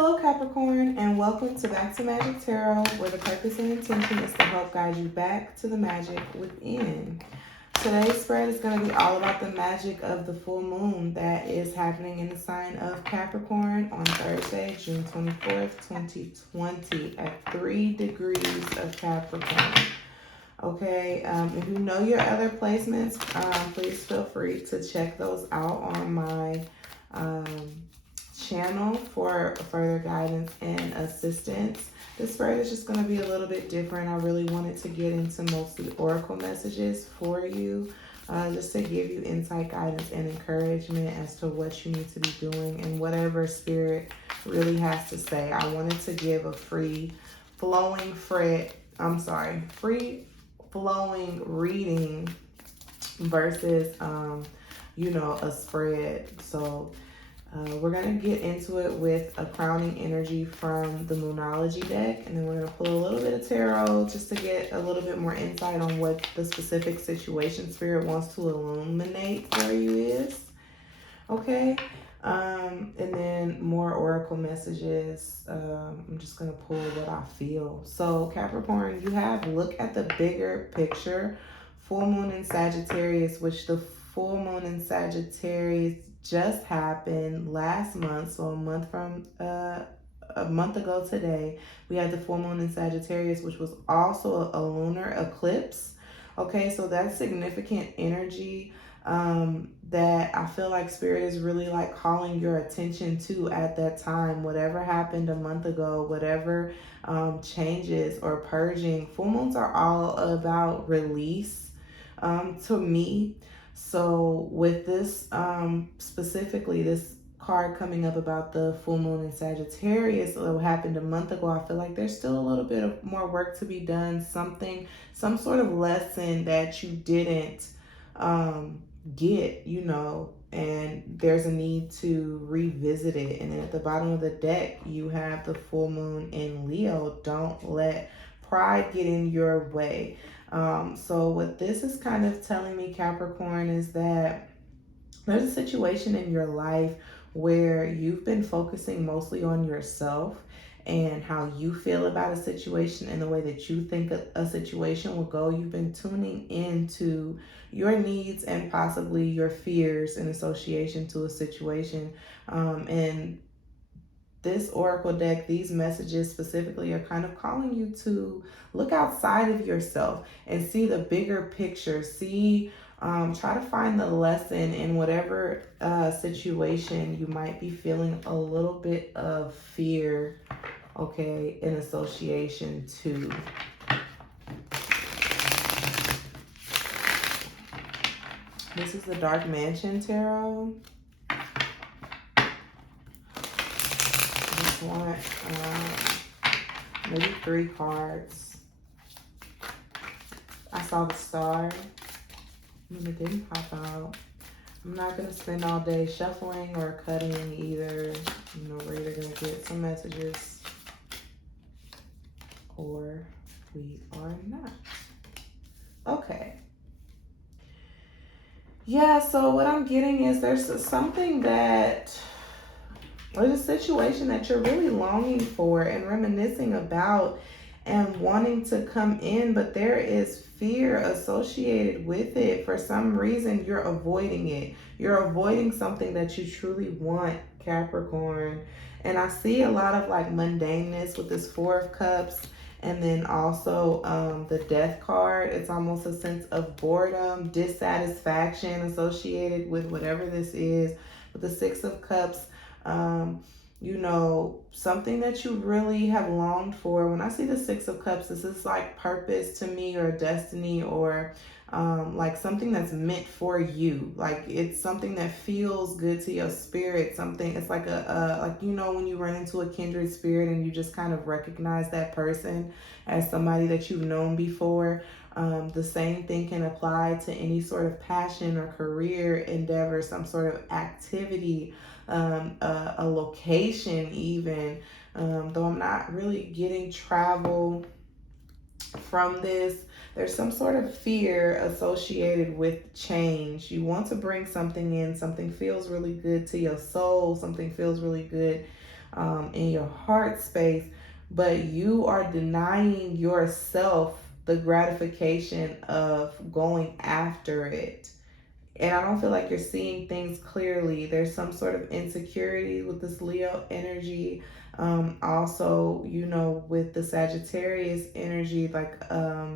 Hello, Capricorn, and welcome to Back to Magic Tarot, where the purpose and intention is to help guide you back to the magic within. Today's spread is going to be all about the magic of the full moon that is happening in the sign of Capricorn on Thursday, June 24th, 2020, at 3 degrees of Capricorn. Okay, if you know your other placements, please feel free to check those out on my channel for further guidance and assistance. This spread is just going to be a little bit different. I really wanted to get into mostly oracle messages for you, just to give you insight, guidance, and encouragement as to what you need to be doing and whatever spirit really has to say. I wanted to give a free flowing reading versus a spread. So we're going to get into it with a crowning energy from the Moonology deck, and then we're going to pull a little bit of tarot just to get a little bit more insight on what the specific situation spirit wants to illuminate for you is. Okay, and then more oracle messages. I'm just going to pull what I feel. So Capricorn, you have look at the bigger picture. Full moon in Sagittarius, which the full moon in Sagittarius just happened last month. So a month ago today, we had the full moon in Sagittarius, which was also a lunar eclipse. Okay, so that's significant energy that I feel like spirit is really like calling your attention to at that time. Whatever happened a month ago, whatever changes or purging. Full moons are all about release to me. So with this specifically, this card coming up about the full moon in Sagittarius that happened a month ago, I feel like there's still a little bit of more work to be done. Some sort of lesson that you didn't get, and there's a need to revisit it. And then at the bottom of the deck, you have the full moon in Leo. Don't let pride get in your way. So what this is kind of telling me, Capricorn, is that there's a situation in your life where you've been focusing mostly on yourself and how you feel about a situation and the way that you think a situation will go. You've been tuning into your needs and possibly your fears in association to a situation. And this oracle deck, these messages specifically are kind of calling you to look outside of yourself and see the bigger picture. Try to find the lesson in whatever situation you might be feeling a little bit of fear, okay, in association to. This is the Dark Mansion Tarot. Just want maybe 3 cards. I saw the star. It didn't pop out. I'm not going to spend all day shuffling or cutting either. We're either going to get some messages or we are not. Okay. Yeah, so what I'm getting is there's a situation that you're really longing for and reminiscing about and wanting to come in, but there is fear associated with it. For some reason, you're avoiding it. You're avoiding something that you truly want, Capricorn. And I see a lot of like mundaneness with this 4 of Cups, and then also the Death card. It's almost a sense of boredom, dissatisfaction associated with whatever this is. With the 6 of Cups, something that you really have longed for. When I see the 6 of Cups, this is like purpose to me, or destiny, or like something that's meant for you. Like it's something that feels good to your spirit. It's like when you run into a kindred spirit and you just kind of recognize that person as somebody that you've known before. The same thing can apply to any sort of passion or career endeavor, some sort of activity, a location even, though I'm not really getting travel from this. There's some sort of fear associated with change. You want to bring something in, something feels really good to your soul, something feels really good in your heart space, but you are denying yourself the gratification of going after it. And I don't feel like you're seeing things clearly. There's some sort of insecurity with this Leo energy. Also, you know, with the Sagittarius energy, like I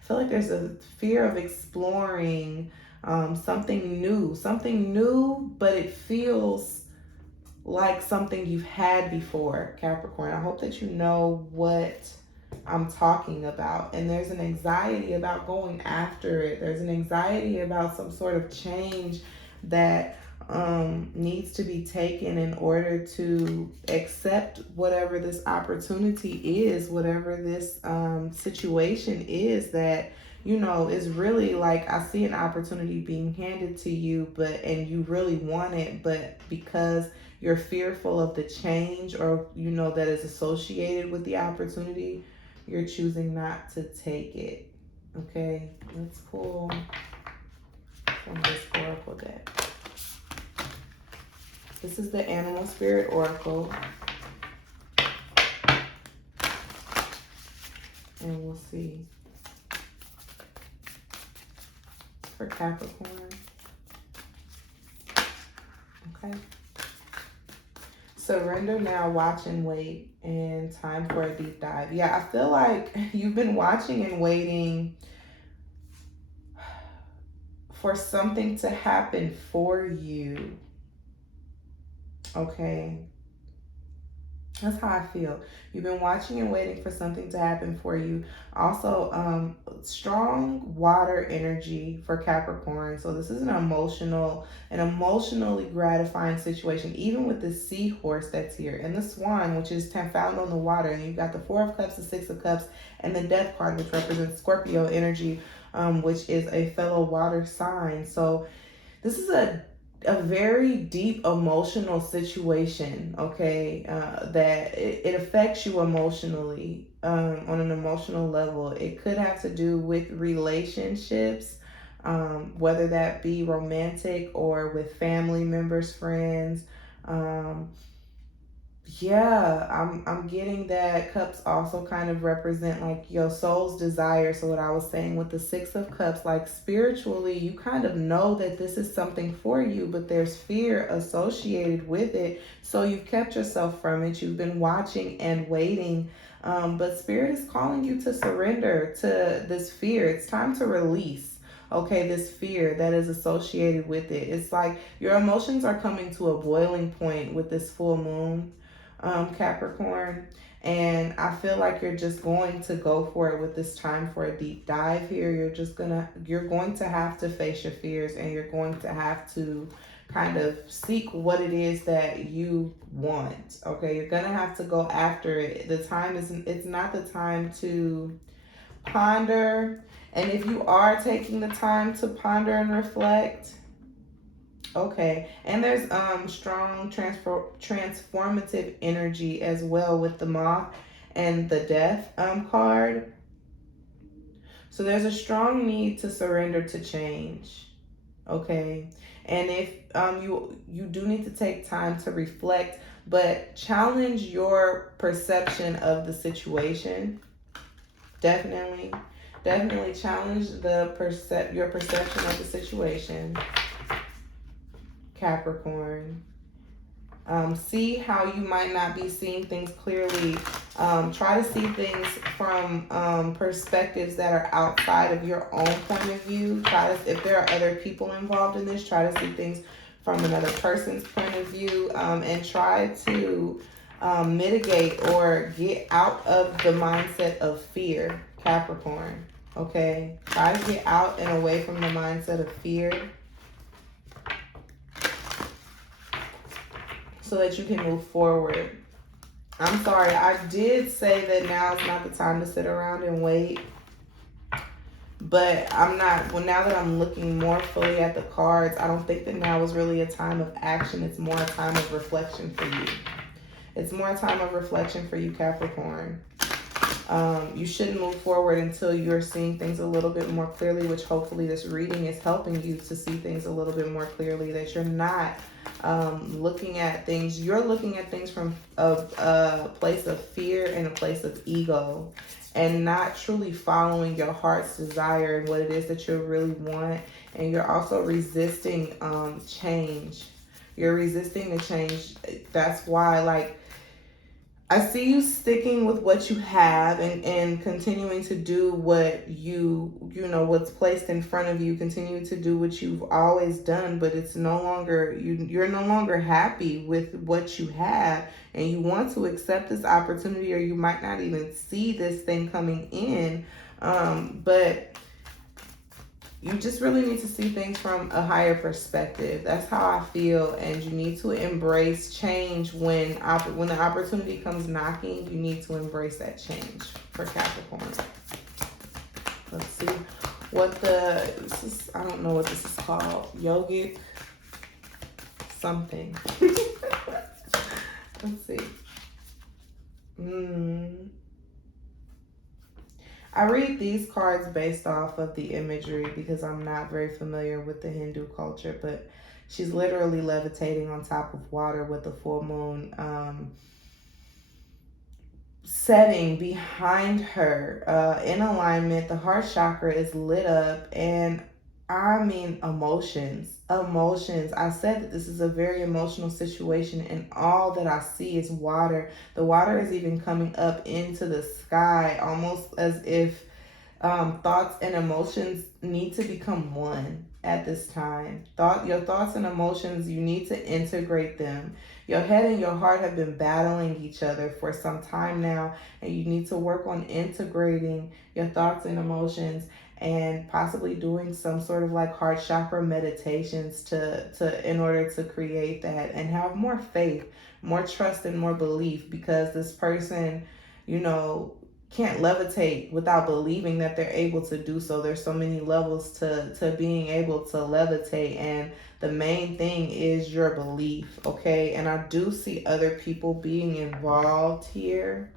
feel like there's a fear of exploring something new, but it feels like something you've had before, Capricorn. I hope that you know what I'm talking about. And there's an anxiety about going after it. There's an anxiety about some sort of change that needs to be taken in order to accept whatever this opportunity is, whatever this situation is that, you know, is really like, I see an opportunity being handed to you, and you really want it, but because you're fearful of the change, or you know, that is associated with the opportunity, you're choosing not to take it. Okay, let's pull from this oracle deck. This is the Animal Spirit Oracle. And we'll see. For Capricorn. Okay. Surrender now, watch and wait, and time for a deep dive. Yeah, I feel like you've been watching and waiting for something to happen for you. Okay. That's how I feel. You've been watching and waiting for something to happen for you. Also, strong water energy for Capricorn. So this is an emotionally gratifying situation, even with the seahorse that's here and the swan, which is found on the water. And you've got the Four of Cups, the Six of Cups, and the Death card, which represents Scorpio energy, which is a fellow water sign. So this is a very deep emotional situation, okay, that it affects you emotionally, on an emotional level. It could have to do with relationships, whether that be romantic or with family members, friends. Yeah, I'm getting that cups also kind of represent like your soul's desire. So what I was saying with the Six of Cups, like spiritually, you kind of know that this is something for you, but there's fear associated with it. So you've kept yourself from it. You've been watching and waiting. But Spirit is calling you to surrender to this fear. It's time to release, okay, this fear that is associated with it. It's like your emotions are coming to a boiling point with this full moon, Capricorn, and I feel like you're just going to go for it with this time for a deep dive here. You're going to have to face your fears, and you're going to have to kind of seek what it is that you want. Okay, you're gonna have to go after it. It's not the time to ponder, and if you are taking the time to ponder and reflect, okay, and there's strong transformative energy as well with the Moth and the Death card. So there's a strong need to surrender to change, okay? And if you do need to take time to reflect, but challenge your perception of the situation. Definitely challenge your perception of the situation, Capricorn. See how you might not be seeing things clearly. Try to see things from perspectives that are outside of your own point of view. If there are other people involved in this, try to see things from another person's point of view, and try to mitigate or get out of the mindset of fear, Capricorn. Okay, try to get out and away from the mindset of fear, so that you can move forward. I'm sorry, I did say that now is not the time to sit around and wait, but I'm not. Well, now that I'm looking more fully at the cards, I don't think that now is really a time of action. It's more a time of reflection for you. It's more a time of reflection for you, Capricorn. You shouldn't move forward until you're seeing things a little bit more clearly, which hopefully this reading is helping you to see things a little bit more clearly, that you're not looking at things. You're looking at things from a place of fear and a place of ego, and not truly following your heart's desire and what it is that you really want. And you're also resisting change. You're resisting the change. That's why, like, I see you sticking with what you have, and continuing to do what you know what's placed in front of you. Continue to do what you've always done, but it's no longer you're no longer happy with what you have, and you want to accept this opportunity, or you might not even see this thing coming in. But you just really need to see things from a higher perspective. That's how I feel, and you need to embrace change when the opportunity comes knocking. You need to embrace that change for Capricorn. Let's see what I don't know what this is called. Yogic something. Let's see. I read these cards based off of the imagery because I'm not very familiar with the Hindu culture, but she's literally levitating on top of water with the full moon setting behind her in alignment. The heart chakra is lit up, and I mean emotions. I said that this is a very emotional situation, and all that I see is water. The water is even coming up into the sky, almost as if thoughts and emotions need to become one at this time. Your thoughts and emotions, you need to integrate them. Your head and your heart have been battling each other for some time now, and you need to work on integrating your thoughts and emotions, and possibly doing some sort of like heart chakra meditations to in order to create that, and have more faith, more trust, and more belief, because this person, you know, can't levitate without believing that they're able to do so. There's so many levels to being able to levitate, and the main thing is your belief, okay? And I do see other people being involved here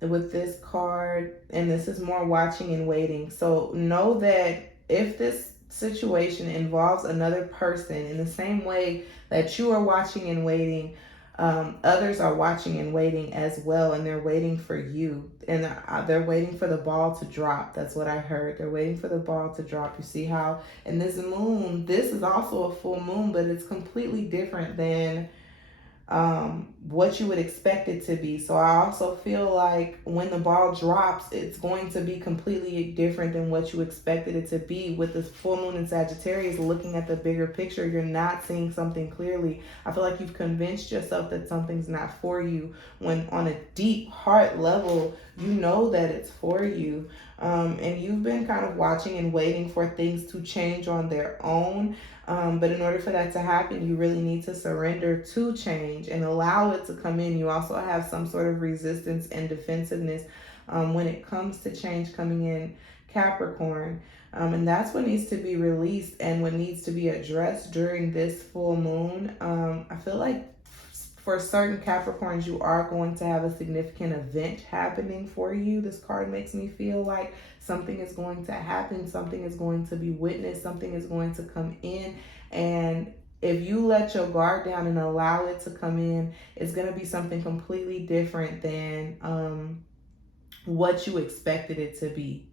with this card, and this is more watching and waiting. So know that if this situation involves another person, in the same way that you are watching and waiting, others are watching and waiting as well, and they're waiting for you, and they're waiting for the ball to drop. That's what I heard. They're waiting for the ball to drop. You see how in this moon, this is also a full moon, but it's completely different than what you would expect it to be. So I also feel like when the ball drops, it's going to be completely different than what you expected it to be. With the full moon in Sagittarius, looking at the bigger picture, you're not seeing something clearly. I feel like you've convinced yourself that something's not for you, when on a deep heart level, you know that it's for you. And you've been kind of watching and waiting for things to change on their own. But in order for that to happen, you really need to surrender to change and allow it to come in. You also have some sort of resistance and defensiveness when it comes to change coming in, Capricorn. And that's what needs to be released and what needs to be addressed during this full moon. I feel like for certain Capricorns, you are going to have a significant event happening for you. This card makes me feel like something is going to happen, something is going to be witnessed, something is going to come in. And if you let your guard down and allow it to come in, it's going to be something completely different than what you expected it to be.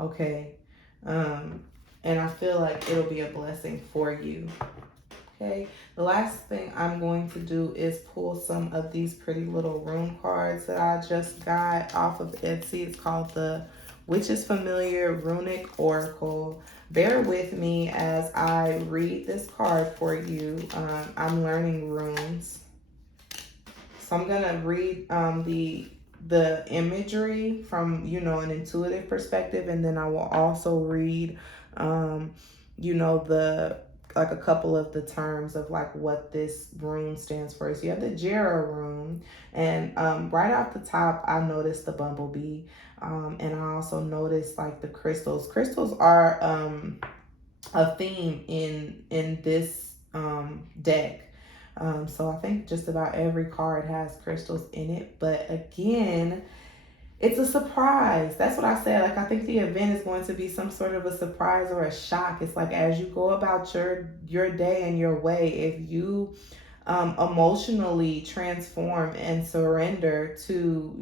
Okay. And I feel like it'll be a blessing for you. Okay, the last thing I'm going to do is pull some of these pretty little rune cards that I just got off of Etsy. It's called the Witch's Familiar Runic Oracle. Bear with me as I read this card for you. I'm learning runes. So I'm going to read the imagery from, you know, an intuitive perspective, and then I will also read, you know, like a couple of the terms of like what this rune stands for. So you have the Jera rune, and right off the top, I noticed the bumblebee, and I also noticed like the crystals. Crystals are a theme in this deck. So I think just about every card has crystals in it. But again, it's a surprise. That's what I said. Like, I think the event is going to be some sort of a surprise or a shock. It's like as you go about your day and your way, if you emotionally transform and surrender to,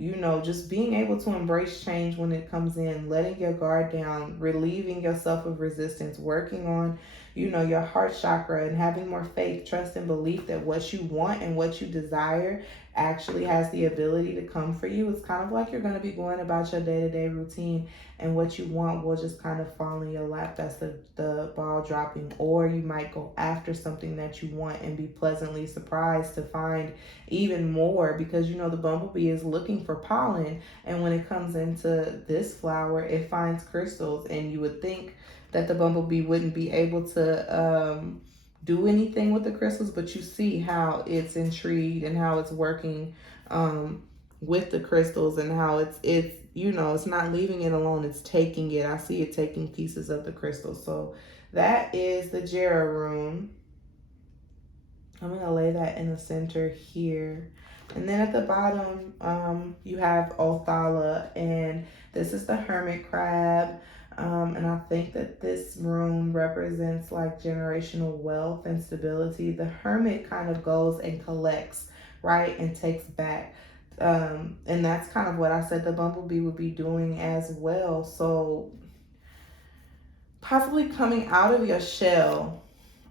just being able to embrace change when it comes in, letting your guard down, relieving yourself of resistance, working on, your heart chakra, and having more faith, trust, and belief that what you want and what you desire actually has the ability to come for you. It's kind of like you're going to be going about your day-to-day routine, and what you want will just kind of fall in your lap. That's the ball dropping. Or you might go after something that you want and be pleasantly surprised to find even more, because the bumblebee is looking for pollen, and when it comes into this flower, it finds crystals, and you would think that the bumblebee wouldn't be able to do anything with the crystals, but you see how it's intrigued and how it's working with the crystals, and how it's it's not leaving it alone, it's taking it. I see it taking pieces of the crystal. So that is the Jera rune. I'm gonna lay that in the center here. And then at the bottom, you have Othala, and this is the hermit crab. And I think that this rune represents like generational wealth and stability. The hermit kind of goes and collects, right, and takes back. And that's kind of what I said the bumblebee would be doing as well. So possibly coming out of your shell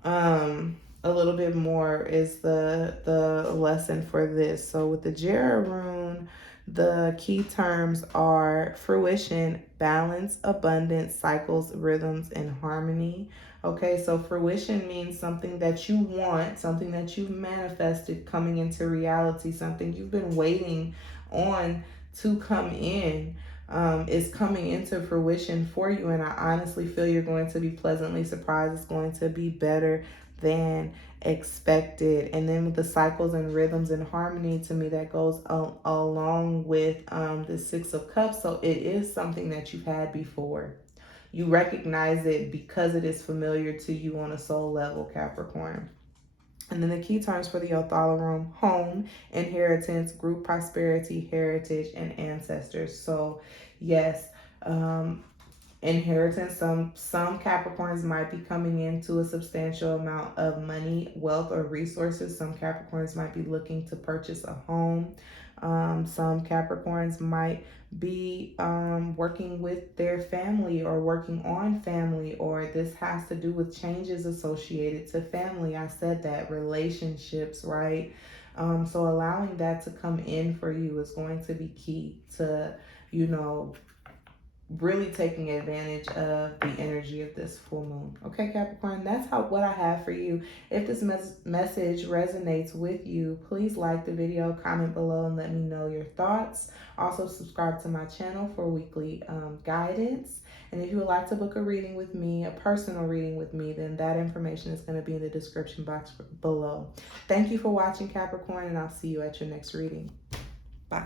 a little bit more is the lesson for this. So with the Jera rune, the key terms are fruition, balance, abundance, cycles, rhythms, and harmony. Okay, so fruition means something that you want, something that you've manifested coming into reality, something you've been waiting on to come in. Is coming into fruition for you, and I honestly feel you're going to be pleasantly surprised. It's going to be better than expected. And then with the cycles and rhythms and harmony, to me that goes along with the Six of Cups. So it is something that you've had before. You recognize it because it is familiar to you on a soul level, Capricorn. And then the key terms for the Othala room: home, inheritance, group prosperity, heritage, and ancestors. So yes, inheritance. Some Capricorns might be coming into a substantial amount of money, wealth, or resources. Some Capricorns might be looking to purchase a home. Some Capricorns might be working with their family or working on family, or this has to do with changes associated to family. I said that, relationships, right? So allowing that to come in for you is going to be key to, really taking advantage of the energy of this full moon. Okay, Capricorn, that's what I have for you. If this message resonates with you, please like the video, comment below, and let me know your thoughts. Also, subscribe to my channel for weekly guidance. And if you would like to book a reading with me, a personal reading with me, then that information is going to be in the description box below. Thank you for watching, Capricorn, and I'll see you at your next reading. Bye.